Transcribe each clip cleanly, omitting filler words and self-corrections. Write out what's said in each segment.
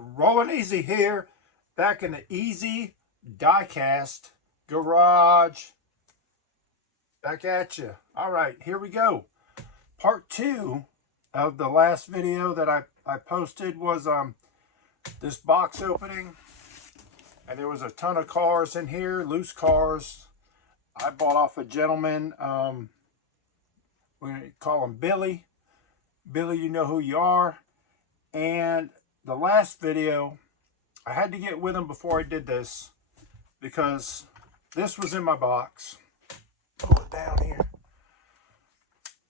Rolling Easy here, back in the Easy Diecast garage. Back at you. All right, here we go. Part 2 of the last video that I posted was this box opening. And there was a ton of cars in here, loose cars. I bought off a gentleman, we're going to call him Billy. Billy, you know who you are. And the last video, I had to get with him before I did this because this was in my box. Pull it down here.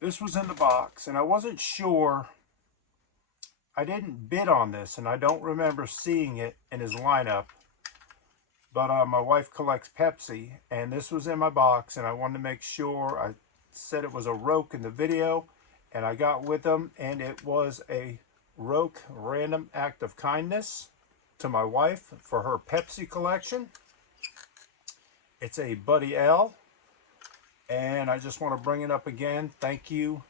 This was in the box and I wasn't sure. I didn't bid on this and I don't remember seeing it in his lineup. But my wife collects Pepsi and this was in my box and I wanted to make sure. I said it was a RAOK in the video and I got with him and it was a RAOK Random Act of Kindness to my wife for her Pepsi collection. It's a Buddy L. And I just want to bring it up again. Thank you.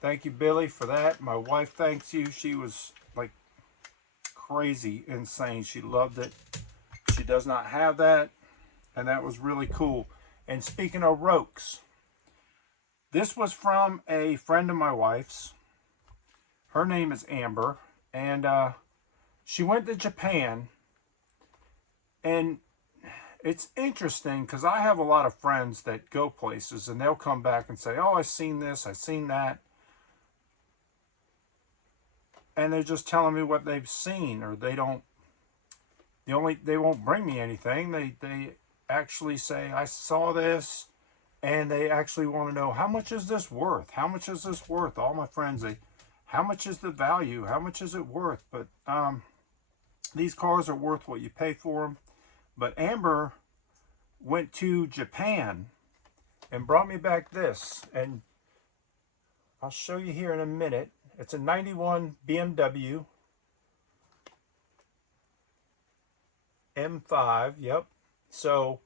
Thank you, Billy, for that. My wife thanks you. She was like crazy insane. She loved it. She does not have that. And that was really cool. And speaking of RAOKs, this was from a friend of my wife's. Her name is Amber, and she went to Japan, and it's interesting because I have a lot of friends that go places, and they'll come back and say, oh, I've seen this, I've seen that, and they're just telling me what they've seen, or they won't bring me anything. They actually say, I saw this, and they actually want to know, how much is this worth? How much is this worth? All my friends, how much is the value? How much is it worth? But these cars are worth what you pay for them. But Amber went to Japan and brought me back this. And I'll show you here in a minute. It's a 91 BMW M5. Yep. So,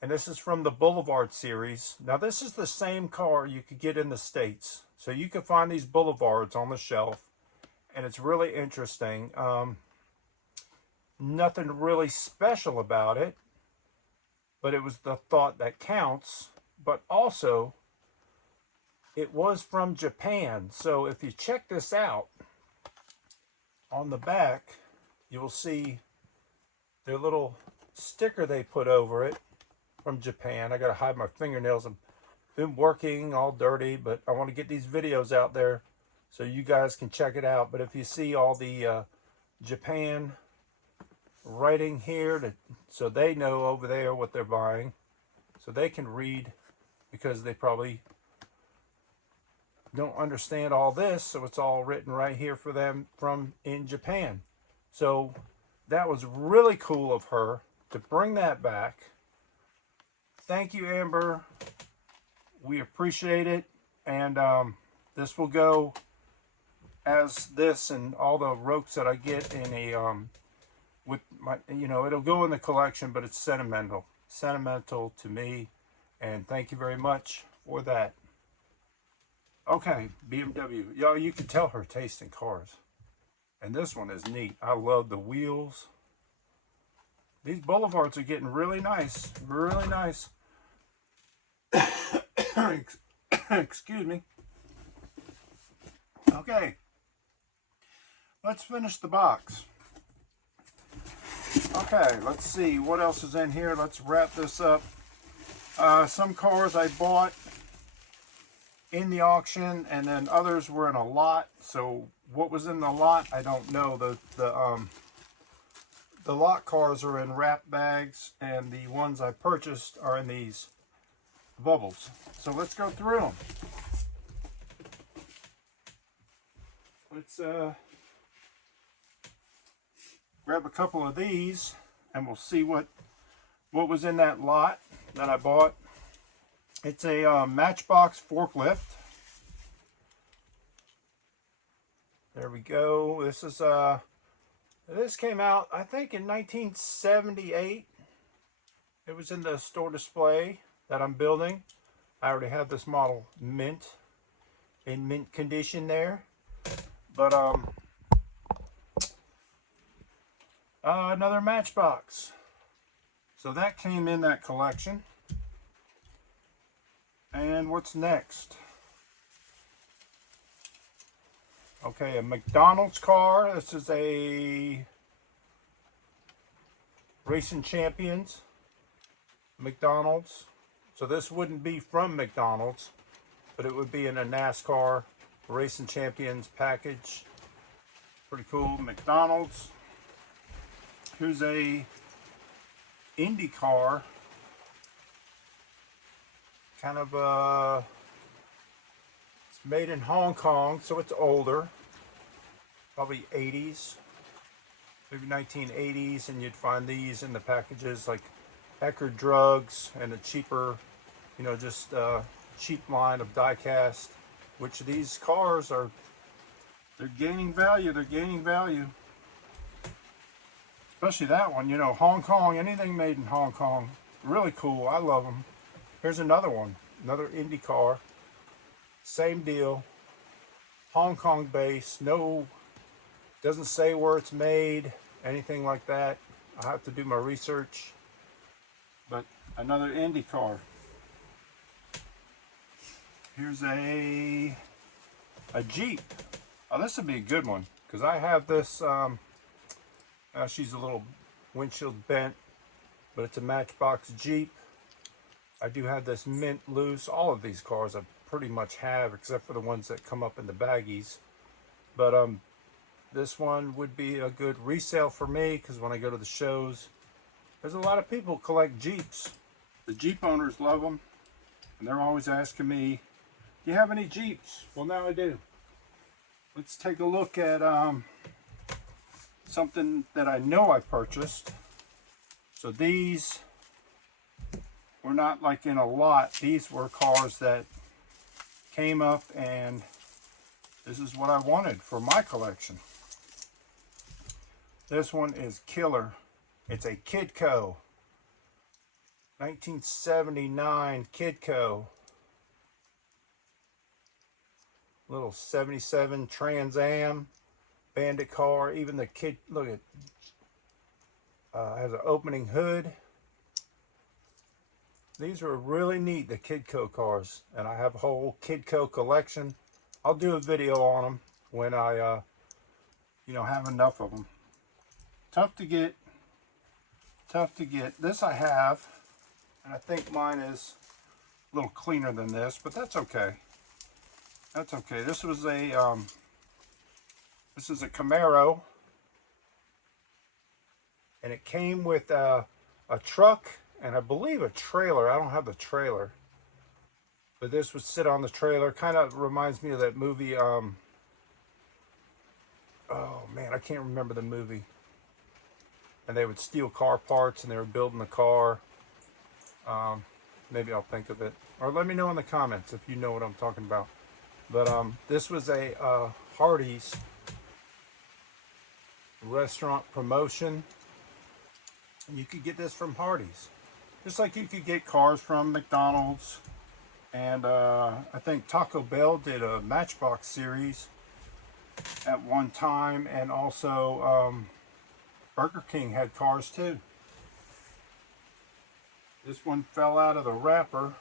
and this is from the Boulevard series. Now this is the same car you could get in the States. So you can find these Boulevards on the shelf. And it's really interesting. Nothing really special about it. But it was the thought that counts. But also, it was from Japan. So if you check this out, on the back, you will see their little sticker they put over it from Japan. I got to hide my fingernails. I've been working all dirty, but I want to get these videos out there so you guys can check it out. But if you see all the Japan writing here, so they know over there what they're buying, so they can read, because they probably don't understand all this, so it's all written right here for them from in Japan. So that was really cool of her to bring that back. Thank you, Amber. We appreciate it. And this will go as this and all the RAOKs that I get in a with my, you know, it'll go in the collection, but it's sentimental to me. And thank you very much for that. Okay, BMW. Y'all, you can tell her taste in cars. And this one is neat. I love the wheels. These Boulevards are getting really nice. Really nice. Excuse me. Okay. Let's finish the box. Okay, let's see what else is in here. Let's wrap this up. Some cars I bought in the auction, and then others were in a lot. So what was in the lot, I don't know. The lot cars are in wrap bags, and the ones I purchased are in these bubbles. So let's go through them. Let's grab a couple of these, and we'll see what was in that lot that I bought. It's a Matchbox forklift. There we go. This is this came out, I think, in 1978. It was in the store display that I'm building. I already have this model in mint condition there. But Another Matchbox. So that came in that collection. And what's next? Okay, a McDonald's car. This is a Racing Champions McDonald's. So this wouldn't be from McDonald's, but it would be in a NASCAR Racing Champions package. Pretty cool. McDonald's. Here's a Indy car. Kind of it's made in Hong Kong, so it's older. Probably 80s. Maybe 1980s, and you'd find these in the packages like Eckerd Drugs and a cheaper, you know, just cheap line of Diecast, which these cars are, they're gaining value. They're gaining value. Especially that one, you know, Hong Kong, anything made in Hong Kong, really cool. I love them. Here's another one, another Indy car. Same deal. Hong Kong base, no, doesn't say where it's made, anything like that. I have to do my research. But another Indy car. Here's a Jeep. Oh, this would be a good one because I have this. She's a little windshield bent, but it's a Matchbox Jeep. I do have this mint loose. All of these cars I pretty much have, except for the ones that come up in the baggies. But this one would be a good resale for me because when I go to the shows, there's a lot of people collect Jeeps. The Jeep owners love them, and they're always asking me, do you have any Jeeps? Well, now I do. Let's take a look at something that I know I purchased. So these were not like in a lot. These were cars that came up, and this is what I wanted for my collection. This one is killer. It's a Kidco. 1979 Kidco. Little 77 Trans Am Bandit car. Even the kid, look at, has an opening hood. These are really neat, the Kidco cars, and I have a whole Kidco collection. I'll do a video on them when I, you know, have enough of them. Tough to get. Tough to get. This I have, and I think mine is a little cleaner than this, but that's okay. That's okay. This was a this is a Camaro, and it came with a truck and I believe a trailer. I don't have the trailer, but this would sit on the trailer. Kind of reminds me of that movie. Oh man, I can't remember the movie. And they would steal car parts, and they were building the car. Maybe I'll think of it, or let me know in the comments if you know what I'm talking about. But this was a Hardee's restaurant promotion, and you could get this from Hardee's, just like you could get cars from McDonald's, and I think Taco Bell did a Matchbox series at one time, and also Burger King had cars too. This one fell out of the wrapper.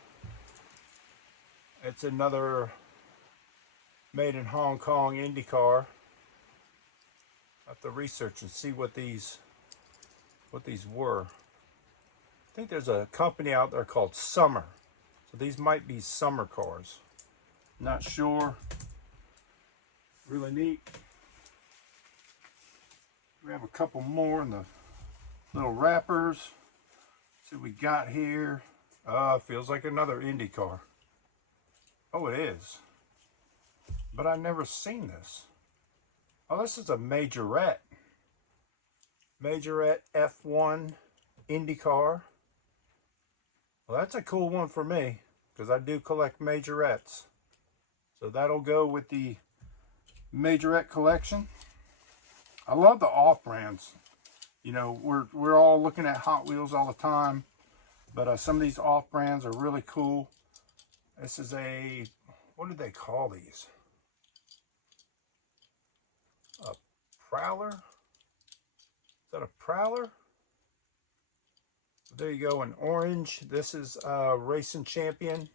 It's another made in Hong Kong Indy car. I have to research and see what these were. I think there's a company out there called Summer. So these might be summer cars. Not sure. Really neat. We have a couple more in the little wrappers. See what we got here. Feels like another Indy car. Oh, it is. But I've never seen this. Oh, this is a Majorette. Majorette F1 Indy car. Well, that's a cool one for me, because I do collect Majorettes. So that'll go with the Majorette collection. I love the off-brands. You know, we're all looking at Hot Wheels all the time, but some of these off-brands are really cool. This is a, what do they call these? A Prowler? that a Prowler? There you go, in orange. This is Racing Champion.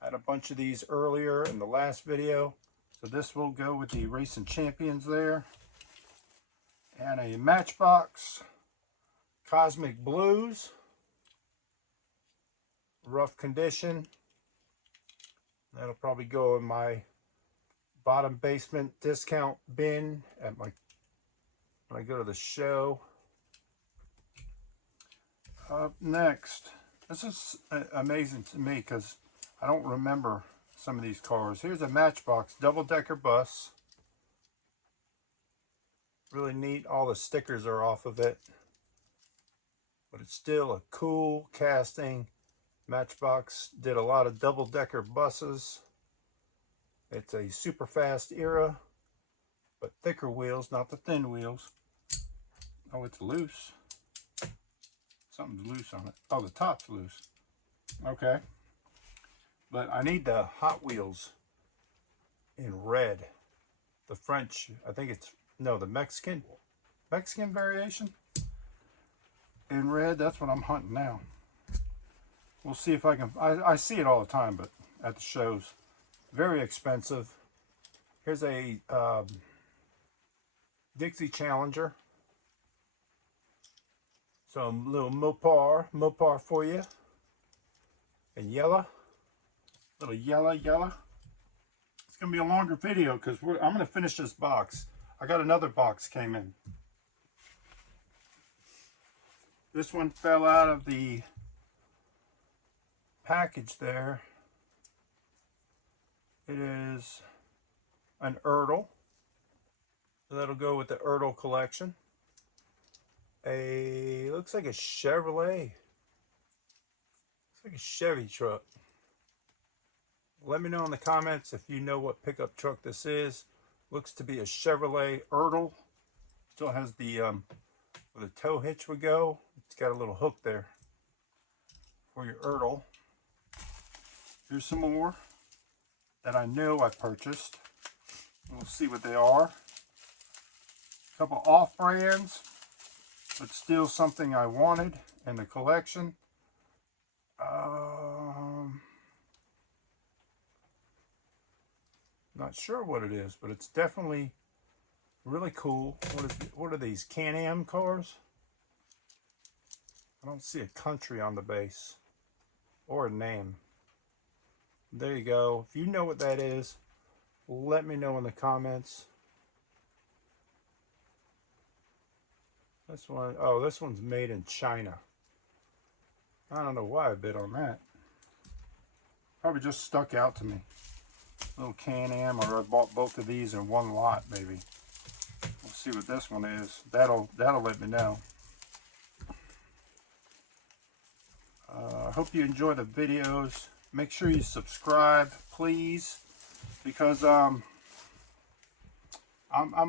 I had a bunch of these earlier in the last video. So this will go with the Racing Champions there. And a Matchbox Cosmic Blues. Rough condition. That'll probably go in my bottom basement discount bin at my when I go to the show. Up next, this is amazing to me because I don't remember some of these cars. Here's a Matchbox double-decker bus. Really neat. All the stickers are off of it, but it's still a cool casting. Matchbox did a lot of double-decker buses. It's a super fast era, but thicker wheels, not the thin wheels. Oh, it's loose. Something's loose on it. Oh, the top's loose. Okay. But I need the Hot Wheels in red. The French, I think it's, no, the Mexican variation in red. That's what I'm hunting now. We'll see if I can, I see it all the time, but at the shows. Very expensive. Here's a Dixie Challenger. Some little Mopar for you. And yellow. Little yellow. It's going to be a longer video because I'm going to finish this box. I got another box came in. This one fell out of the package there. It is an Ertl. So that'll go with the Ertl collection. Looks like a Chevrolet. Looks like a Chevy truck. Let me know in the comments if you know what pickup truck this is. Looks to be a Chevrolet Ertl. Still has the where the tow hitch would go. It's got a little hook there for your Ertl. Here's some more that I know I purchased. We'll see what they are. A couple off-brands, but still something I wanted in the collection. Not sure what it is, but it's definitely really cool. What are these, Can-Am cars? I don't see a country on the base or a name. There you go. If you know what that is, let me know in the comments. This one, oh, this one's made in China. I don't know why I bid on that. Probably just stuck out to me. Little Can-Am, or I bought both of these in one lot, maybe. We'll see what this one is. That'll let me know. I hope you enjoy the videos. Make sure you subscribe, please, because I'm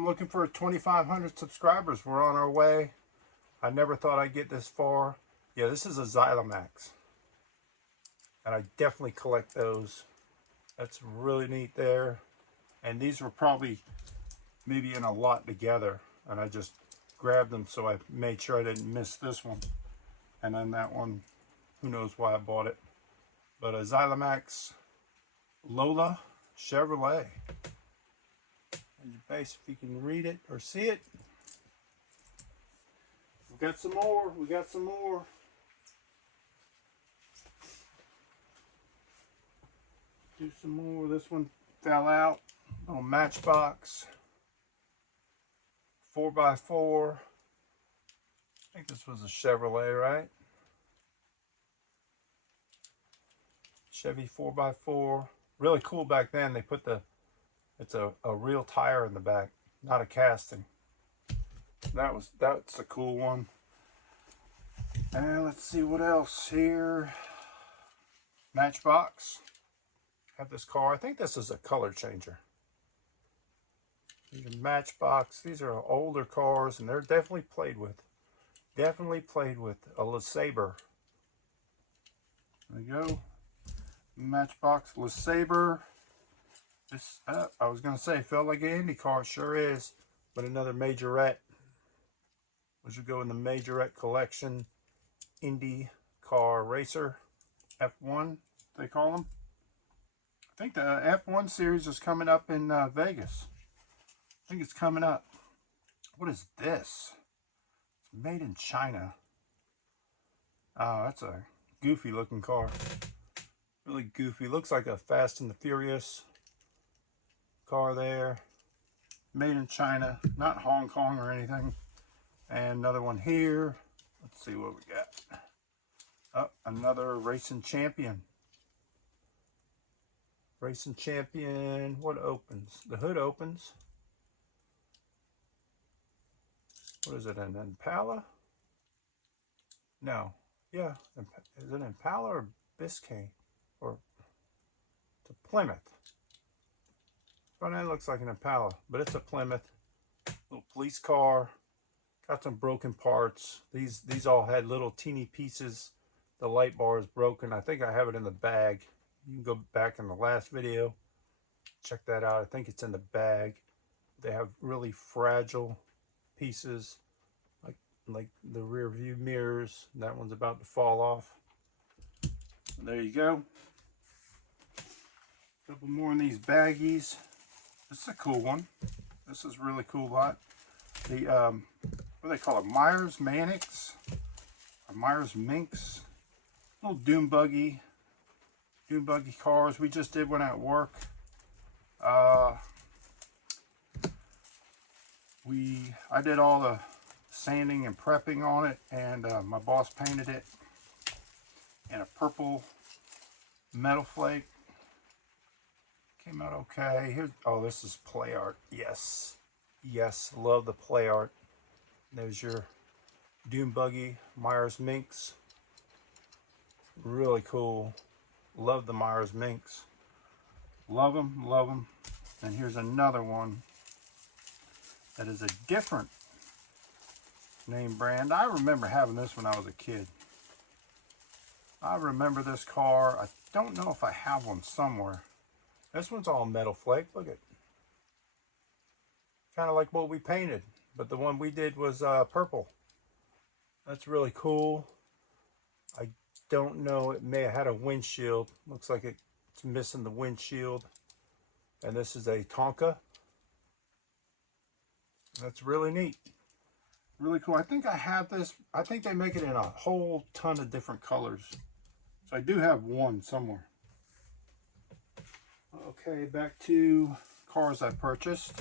looking for 2,500 subscribers. We're on our way. I never thought I'd get this far. Yeah, this is a Xylomax, and I definitely collect those. That's really neat there. And these were probably maybe in a lot together, and I just grabbed them, so I made sure I didn't miss this one. And then that one, who knows why I bought it. But a Xylomax Lola Chevrolet. And your base, if you can read it or see it. We got some more. We got some more. Do some more. This one fell out. Little Matchbox 4x4. I think this was a Chevrolet, right? Chevy 4x4. Really cool back then. They put it's a real tire in the back, not a casting. That's a cool one. And let's see what else here. Matchbox. Have this car. I think this is a color changer. These are Matchbox. These are older cars, and they're definitely played with. Definitely played with. A LeSabre. There you go. Matchbox LeSabre. This, I was going to say, felt like an Indy car. Sure is. But another majorette. which would go in the Majorette collection. Indy car racer, F1 they call them. I think the F1 series is coming up in Vegas. I think it's coming up. What is this? It's made in China. Oh, that's a goofy looking car. Really goofy. Looks like a Fast and the Furious car there. Made in China, not Hong Kong or anything. And another one here. Let's see what we got. Oh, another Racing Champion. Racing Champion. What opens? The hood opens. What is it, an Impala? No. Yeah. Is it Impala or Biscayne? Or it's a Plymouth. Front end looks like an Impala, but it's a Plymouth. Little police car. Got some broken parts. These all had little teeny pieces. The light bar is broken. I think I have it in the bag. You can go back in the last video. Check that out. I think it's in the bag. They have really fragile pieces, like the rear view mirrors. That one's about to fall off. So there you go. A couple more in these baggies. This is a cool one. This is a really cool lot. The what do they call it? Myers Mannix or Myers Minx. Little dune buggy cars. We just did one at work. I did all the sanding and prepping on it, and my boss painted it in a purple metal flake. Came out okay. Here's, oh, this is play art. Yes, love the play art. There's your dune buggy Myers Minx. Really cool. Love the Myers Minx. Love them. And here's another one that is a different name brand. I remember having this when I was a kid. I remember this car. I don't know if I have one somewhere. This one's all metal flake. Look at it. Kind of like what we painted, but the one we did was purple. That's really cool. I don't know, it may have had a windshield. Looks like it's missing the windshield. And this is a Tonka. That's really neat. Really cool. I think I have this. I think they make it in a whole ton of different colors. So I do have one somewhere. Okay, back to cars I purchased.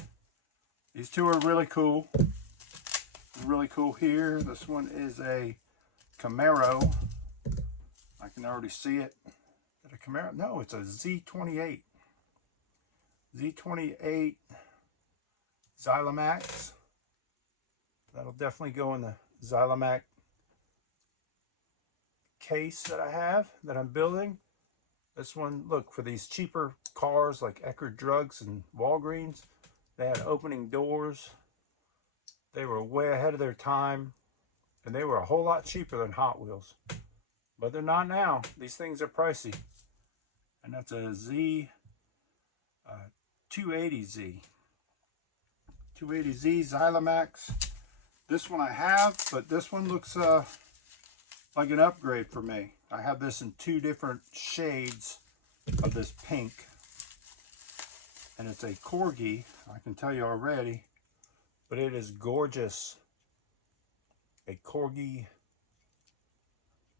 These two are really cool. Really cool here. This one is a Camaro. I can already see it. Is it a Camaro? No, it's a Z28. Z28 Xylomax. That'll definitely go in the Xylomax case that I have, that I'm building. This one, look, for these cheaper cars like Eckerd Drugs and Walgreens, they had opening doors. They were way ahead of their time, and they were a whole lot cheaper than Hot Wheels. But they're not now. These things are pricey. And that's a Z 280Z. 280Z Xylomax. This one I have, but this one looks like an upgrade for me. I have this in two different shades of this pink. And it's a Corgi, I can tell you already. But it is gorgeous. A Corgi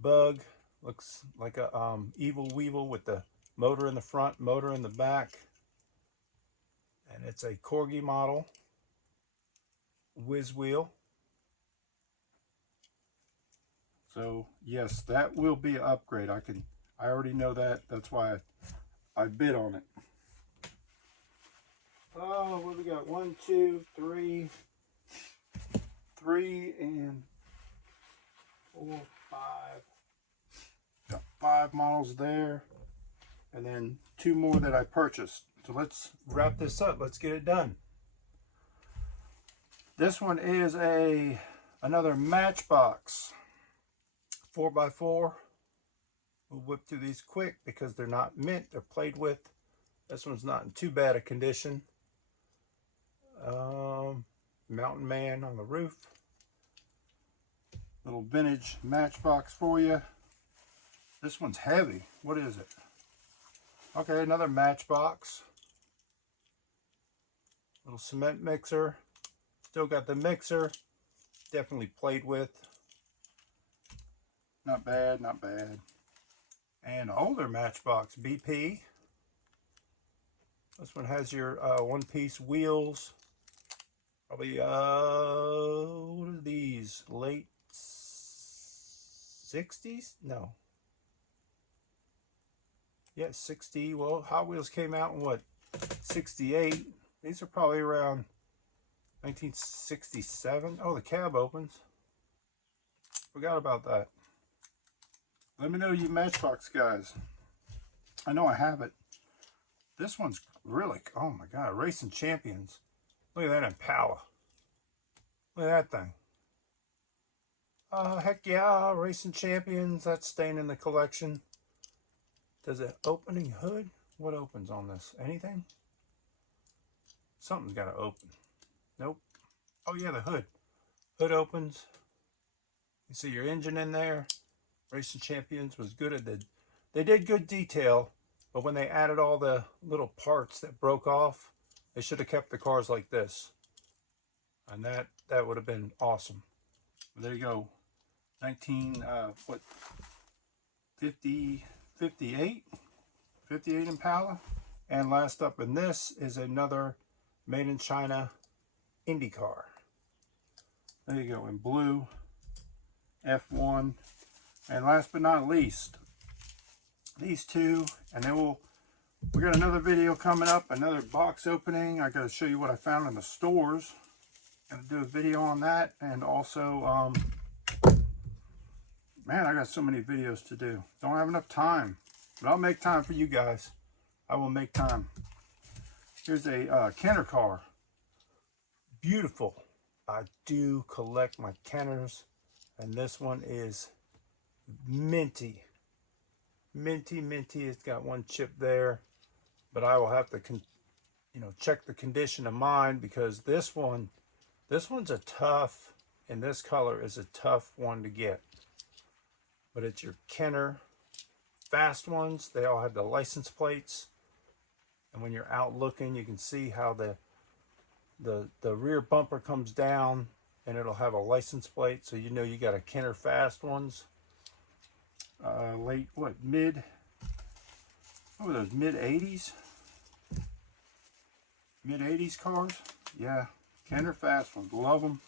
bug. Looks like a Evil Weevil with the motor in the front, motor in the back. And it's a Corgi model. Whiz wheel. So yes, that will be an upgrade. I already know that. That's why I bid on it. Oh, what do we got? 1, 2, 3, 3 and 4, 5. Got 5 models there, and then 2 more that I purchased. So let's wrap this up. Let's get it done. This one is another Matchbox 4x4. We'll whip through these quick because they're not mint. They're played with. This one's not in too bad a condition. Mountain Man on the roof. Little vintage matchbox for you. This one's heavy. What is it? Okay, another matchbox. Little cement mixer. Still got the mixer. Definitely played with. Not bad, not bad. And older matchbox, BP. This one has your one-piece wheels. Probably, what are these? Late 60s? No. Yeah, 60. Well, Hot Wheels came out in what? 68. These are probably around 1967. Oh, the cab opens. Forgot about that. Let me know, you Matchbox guys. I know I have it. This one's really, oh my God, Racing Champions. Look at that Impala. Look at that thing. Heck yeah, Racing Champions. That's staying in the collection. Does it opening hood? What opens on this? Anything? Something's got to open. Nope. Oh yeah, the hood. Hood opens. You see your engine in there. Racing Champions was good at they did good detail, but when they added all the little parts that broke off, they should have kept the cars like this. And that would have been awesome. But there you go. 58 Impala. And last up in this is another made in China Indy car. There you go, in blue, F1. And last but not least, these two, and then we got another video coming up, another box opening. I got to show you what I found in the stores. Gonna do a video on that, and also, man, I got so many videos to do. Don't have enough time, but I'll make time for you guys. I will make time. Here's a Kenner car. Beautiful. I do collect my Kenners, and this one is minty. Minty. It's got one chip there, but I will have to, check the condition of mine, because this one's a tough, and this color is a tough one to get. But it's your Kenner fast ones. They all have the license plates, and when you're out looking, you can see how the rear bumper comes down, and it'll have a license plate, so you know you got a Kenner fast ones. Late, what were those, mid-80s? Mid-80s cars? Yeah, Kenner fast ones, love them.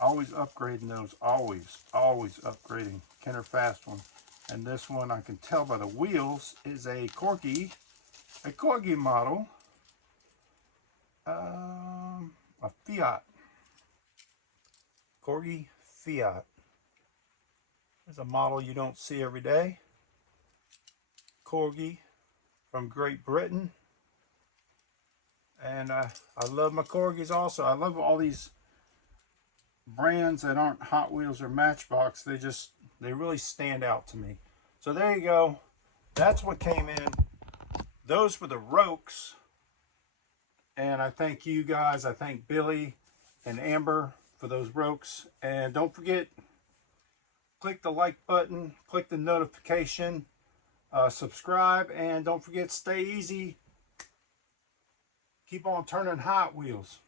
Always upgrading those, always upgrading. Kenner fast one. And this one, I can tell by the wheels, is a Corgi model, a Fiat. Corgi Fiat. There's a model you don't see every day. Corgi from Great Britain. And I love my Corgis also. I love all these brands that aren't Hot Wheels or Matchbox. They really stand out to me. So there you go. That's what came in. Those were the RAOKs. And I thank you guys. I thank Billy and Amber for those RAOKs. And don't forget, click the like button, click the notification, subscribe, and don't forget, stay easy. Keep on turning Hot Wheels.